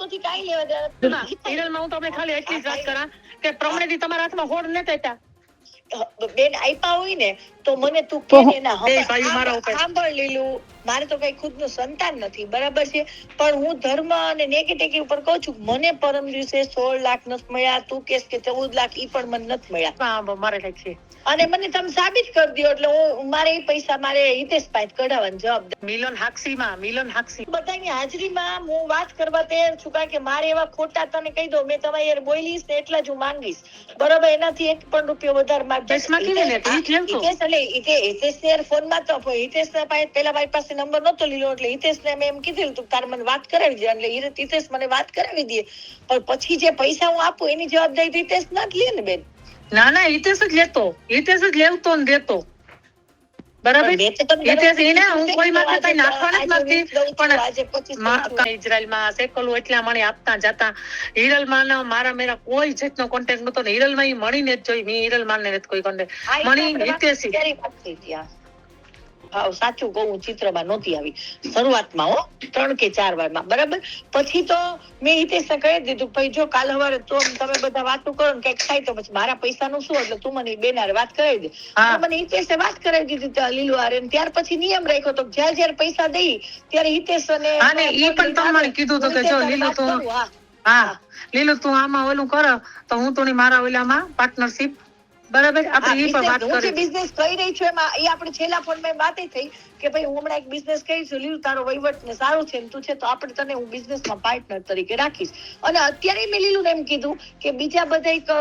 ને મારી વાતોથી કાંઈ લેવા દેવા હિરલમાં હું તમને ખાલી એટલી જ વાત કરા કે પ્રમાણેથી તમારા હાથમાં હોડ નતા થતા બેન આપ્યા હોય ને તો મને તું કે ભાઈ. સાંભળ લીલું. મારે તો કઈ ખુદનું સંતાન નથી બરાબર છે? પણ હું ધર્મ અને નેગેટિવ ઉપર કહું છું મને પરમ દિવસે સોળ લાખ નથી મળ્યા તું કેસ કે ચૌદ લાખ ઈ પણ મને નથી મળ્યા. મારે કંઈક છે. અને મને તમે સાબિત કરી દો એટલે હું મારે એ પૈસા મારે હિતેશ પાસે કઢાવવાની જવાબદાર મિલન હાક્ષીમાં મિલન હાક્ષી બધાની હાજરીમાં હું વાત કરવા તૈયાર છું કારણ કે મારે એવા ખોટા તને કહી દો મેં તમારી યાર બોલીશ ને એટલા જ હું માંગીશ. બરોબર એનાથી એક પણ રૂપિયો વધારે કેસમાં કેવી ને? લેવતો. હિતેશ એટલે હિતે- ને ફોનમાં તો હિતેશ પાસે પેલા મારી પાસે નંબર નતો લીધો એટલે હિતેશને મેં એમ કીધું તું તાર મને વાત કરાવી દે એટલે હિતેશ મને વાત કરાવી દે પણ પછી જે પૈસા હું આપું એની જવાબદારી હિતેશ ના જ લે ને બેન ના ના હિતેશ જ લેતો હિતેશ જ લેવતો ને દેતો બરાબર? હું કોઈ કઈ નાખવા નથી પણ ઇઝરાયલમાં સેકલું એટલા મણે આપતા જતા. હિરલમાં ના મારા મેરા કોઈ જાતનો કોન્ટેક્ટ નતો ને હિરલમાં મળીને જ જોઈ. મેં હિરલમાં ને કોઈ કોન્ટેક્ટ મણી હિતેશી સાચું કહું હું ચિત્રમાં નહોતી આવી શરૂઆતમાં હો ત્રણ કે ચાર વારમાં બરાબર પછી તો મેં હિતેશને કહી દીધું ભાઈ જો કાલ હવારે તો તમે બધા વાતો કરો ને કંઈક થાય તો પછી મારા પૈસાનું શું એટલે તું મને બેન વાત કરાવી દે. મને હિતેશે વાત કરાવી દીધી લીલું આરે ત્યાર પછી નિયમ રાખ્યો તો જ્યારે જ્યારે પૈસા દઈ ત્યારે હિતેશ અને એ પણ તમારે કીધું તો કે જો લીલું તું-. હા લીલું તું આમાં ઓલું કર તો હું તો મારા ઓલામાં પાર્ટનરશિપ બરાબર આપણે એ પણ વાત કરી જે બિઝનેસ કરી રહી છું એમાં એ આપણે છેલ્લા ફોનમાં વાત થઈ કે ભાઈ હું હમણાં એક બિઝનેસ કરી છું લીલું તારો વહીવટ ને સારું છે ને તું છે તો આપણે તને હું બિઝનેસમાં પાર્ટનર તરીકે રાખીશ. અને અત્યારે મેં લીલું એમ કીધું કે બીજા બધા એક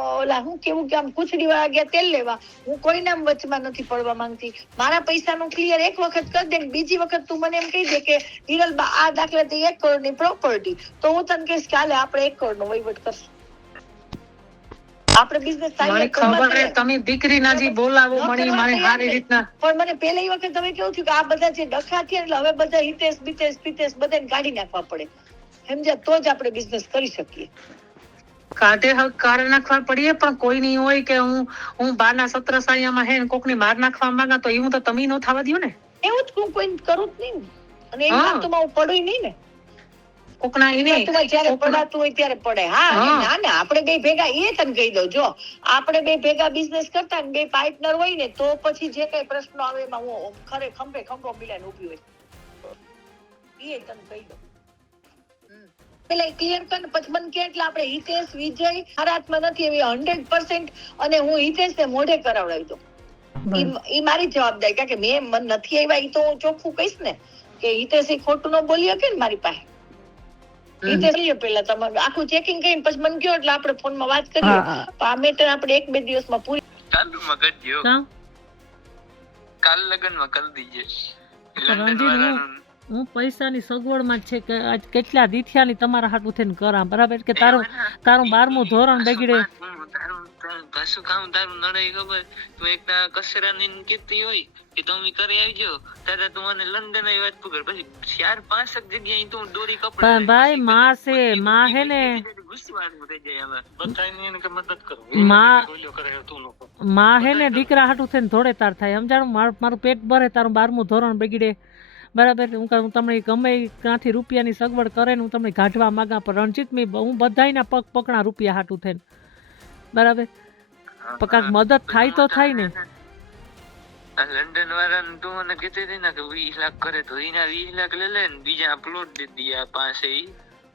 ઓલા હું કેવું કે આમ કુછડી વાળા ગયા તેલ લેવા. હું કોઈના વચમાં નથી પડવા માંગતી. મારા પૈસાનું ક્લિયર એક વખત કરી દે બીજી વખત તું મને એમ કહી દે કે હિરલબા આ દાખલા તે એક કરોડની પ્રોપર્ટી તો હું તને કહીશ કે આપણે એક કરોડનો વહીવટ કરશું. આપણે બિઝનેસ મને ખબર છે. તમે દીકરી ના જી બોલાવો મણી કરવા સારી રીતના પણ મને પહેલી વખત તમે કેવું થયું કે આ બધા જે ડખા થયા એટલે હવે બધા હિતેશ બિતેશ પિતેશ બધાને કાઢી નાખવા પડે. સમજ્યા? તો જ આપણે બિઝનેસ કરી શકીએ. કાઢે હવે કાઢી નાખવા પડીએ પણ કોઈ નહીં હોય કે હું હું બાના સત્ર સાયામાં હે કોકની માર નાખવા માંગા તો એવું તો તમે નો થવા દો ને. એવું જ હું કોઈ કરું જ નહીં અને એ. વાતોમાં હું પડું નહીં ને. કોક ના ઈ નહીં વાતોમાં જ્યારે પડાતું હોય ત્યારે પડે. હા હા. ના ના આપણે બે ભેગા એ તને કહી દઉં જો આપણે બે ભેગા બિઝનેસ કરતા ને બે પાર્ટનર હોય ને તો પછી જે કઈ પ્રશ્નો આવે એમાં હું ખરે ખંભે ખંભો મિલાઈને ઊભી હોય. એ તને કહી દઉં. પેલા ક્લિયર કર પછી મને કે એટલે આપણે હિતેશ વિજય હરાતમાં નથી એવી હંડ્રેડ પર્સન્ટ અને હું હિતેશ ને મોઢે કરાવડાવી દઉં. ઈ મારી જવાબદારી કારણ કે મેં મન નથી આવ્યા એ તો હું ચોખ્ખું કહીશ ને કે હિતેશ એ ખોટું ન બોલી શકે ને મારી પાસે. હિતેશ બોલ્યો પેલા તમારે આખું ચેકિંગ કરીને પછી મને કયો એટલે આપણે ફોનમાં વાત કરીએ. તો આ મેટર આપણે એક બે દિવસમાં પૂરી ચાલુ મગજ કાં? કાલ લગનમાં કરી દીજે. લંડન વાળાનું હું પૈસાની સગવડમાં છે કે આજ કેટલા દીથિયાની તમારા હાટું થઈને કરા બરાબર? કે તારું તારું બારમું ધોરણ બગડે. તારું તારું કશું કામ? તારું નડે ખબર? તું એક ના કસરા ની કેતી હોય કે તમે કરી આવજો. દાદા તું મને લંડન આવી વાત પકડ પછી ચાર પાંચ એક જગ્યાએ તું દોરી કપડા ભાઈ માં છે માં હે ને માં હે ને દીકરા હાટું થઈને ધોળે તાર થાય. સમજાણું? મારું મારું પેટ ભરે તારું બારમું ધોરણ બગડે. બરાબર હું હું તમને ગમે ક્યાંથી રૂપિયાની સગવડ કરે ને હું તમને કાઢવા માંગા પણ રણજીત મેં હું બધાયના પગ પકડા રૂપિયા હાટું થઈને. બરાબર? પણ કાંઈક મદદ થાય તો થાય ને. લંડન વાળાને તું મને કહેતી હતી ને કે વીસ લાખ કરે તો એના વીસ લાખ લઈ લે ને બીજા પ્લોટ દે દિયા પાસે.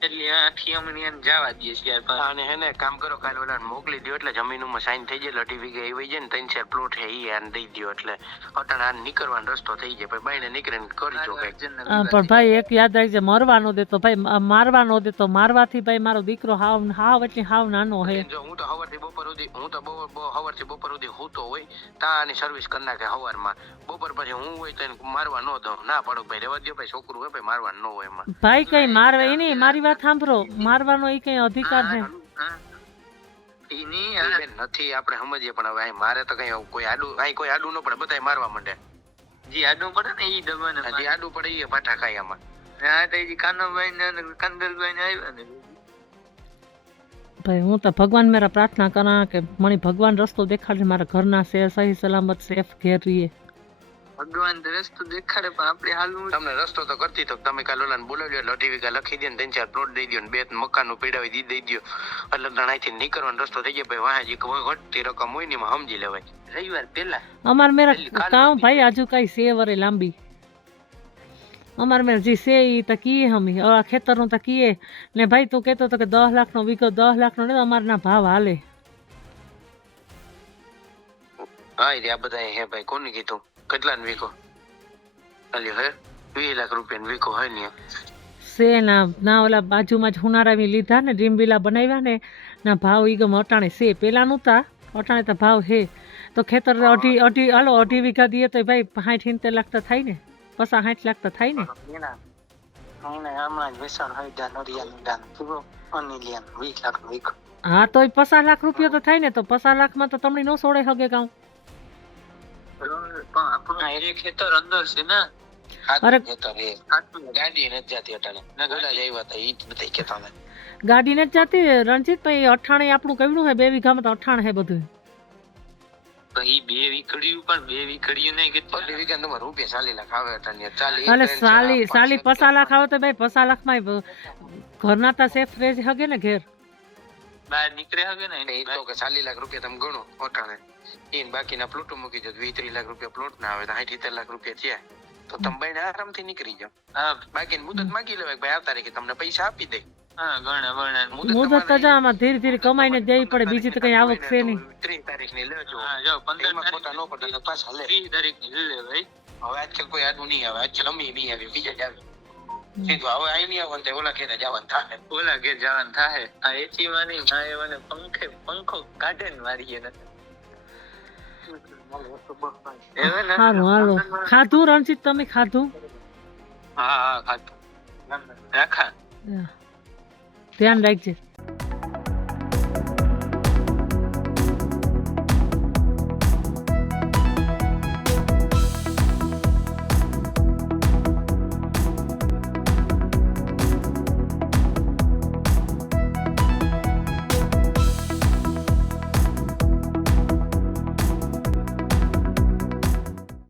એટલે આથી અમને જવા દઈએ પાંચ અને હેને કામ કરો કાલે ઓલા મોકલી દો એટલે જમીનમાં સાઈન થઈ જાય એટલે ટીવી આવી જાય ને ત્રણ ચાર પ્લોટ હે ઈ આને દઈ દો એટલે અટાણે આ નીકળવાનો રસ્તો થઈ જાય પછી બાઈને નીકળીને કરજો કંઈક. પણ ભાઈ એક યાદ રાખજે મરવાનો દે તો ભાઈ મારવાનો દે તો મારવાથી ભાઈ મારો દીકરો હાવ હાવ એટલે હાવ નાનો હે. જો હું તો હવારથી બપોર સુધી હું તો બપોર હવારથી બપોર સુધી હૂતો હોય તાની આની સર્વિસ કરી નાખે હવારમાં. બપોર પછી હું હોય તો એને મારવા ન દઉં. ના પાડો ભાઈ રેવા દો ભાઈ છોકરું હોય ભાઈ મારવા ન હોય એમાં. ભાઈ કઈ મારવા એની મારી વાત સાંભળો. મારવાનો એ કઈ અધિકાર છે? ઈ ઈ બેન નથી આપણે સમજીએ પણ હવે અહીં મારે તો કઈ કોઈ આડું અહીં કોઈ આડું ન પડે બધાય મારવા માંડે. જે આડું પડે ને ઈ દબાને જે આડું પડે એ પાઠા ખાય આમાં. હા તો ઈ કાનાભાઈ ને કંદલભાઈ ને આવ્યા ને. ભાઈ હું તો ભગવાન મેરા પ્રાર્થના કરા કે મને ભગવાન રસ્તો દેખાડે મારા ઘરના છે સહી સલામત સેફ ઘેર રહીએ. ભગવાન તો રસ્તો દેખાડે પણ આપણે હાલવું તમને રસ્તો તો કરતી તો તમે કાલ ઓલાને બોલાવી લો અઢી વીઘા લખી દે ને ત્રણ ચાર પ્લોટ દઈ દો ને બે મકાનનું પીડાવી દી દઈ દો. એટલે અહીંથી નીકળવાનો રસ્તો થઈ જાય ભાઈ વાહ કોઈ ઘટતી રકમ હોય ને એમાં સમજી લેવાય. રવિવાર પેલા અમાર મેરા કામ ભાઈ આજુ કઈ સે વરે લાંબી. અમાર મેરા જે છે ઈ તો કીએ હમી આ ખેતરનું તો કીએ. ને ભાઈ તું કહેતો હતો કે દસ લાખનો વીઘો દસ લાખનો ને અમારના ભાવ હાલે. હા એ આ બધા હે ભાઈ કોને કીધું? કેટલા વીકો અલ્યો હે? વીસ લાખ રૂપિયા વીકો હોય ને છે ના ના ઓલા બાજુમાં જ હુનારાવી લીધા ને ડ્રીમ વિલા બનાવ્યા ને ના ભાવ ઈ ગમ અટાણે છે. પેલા તા અટાણે તો ભાવ હે તો ખેતર અઢી અઢી હાલો અઢી વીઘા દઈએ તો ભાઈ સાઠ સિત્તેર લાખ તો થાય ને. પસા સાઠ લાખ તો થાય ને. હા તો પચાસ લાખ રૂપિયા તો થાય ને તો પચાસ લાખમાં તો તમને ન સોડે હગે કાઉ. પણ આપણું એ ખેતર અંદર છે ને. ગાડી નથી જાતી અટાણે. હતા ઈ ગાડી રણજીત ભાઈ અઠાણે આપણું કેવડું હે બે વીઘામાં તો અઠાણ હે બધું. તો ઈ બે વીકડીયું પણ બે વીકડીયું નહીં કેટલા અઢી વીઘા તમારે રૂપિયા ચાલી લાખ આવે અટાણે. ચાલી સાલી સાલી પચાસ લાખ આવે તો ભાઈ લાખમાં ઘરના તા સેફ રેજ હગે ને ઘેર. બહાર નીકળ્યા હવે ને એ તો કે ચાલી લાખ રૂપિયા તમે ગણો અટાણે ઈને બાકીના પ્લોટો મૂકી દો વીસ ત્રીસ લાખ રૂપિયા પ્લોટ ના આવે તો સાઠ સિત્તેર લાખ રૂપિયા થયા. તો તમે ભાઈને આરામથી નીકળી જાઓ. હા. બાકી મુદત માગી લેવાય ભાઈ આ તારીખે તમને પૈસા આપી દે. હા ગણે ગણે મુદત મુદત તો આમાં ધીરે ધીરે કમાઈને જ પડે બીજી તો કઈ આવક છે નહીં. ત્રીસ તારીખની લેજો ખોટા ન પાછા લે. ત્રીસ તારીખની લે ભાઈ. હવે આજકાલ કોઈ આડું નહીં આવે આજકાલ અમે નહીં આવી બીજા જ આવે. સીધું હવે અહીં નહીં આવવાનું ઓલા ખેતર જવાનું થાય ઓલા ઘેર જવાનું થાય આ એચી માની ભાઈ મને પંખે પંખો કાઢે ને મારી એને. એવું હાલો ખાધું રણજીત તમે ખાધું? હા હા ખાધું. રાખા. ધ્યાન રાખજે.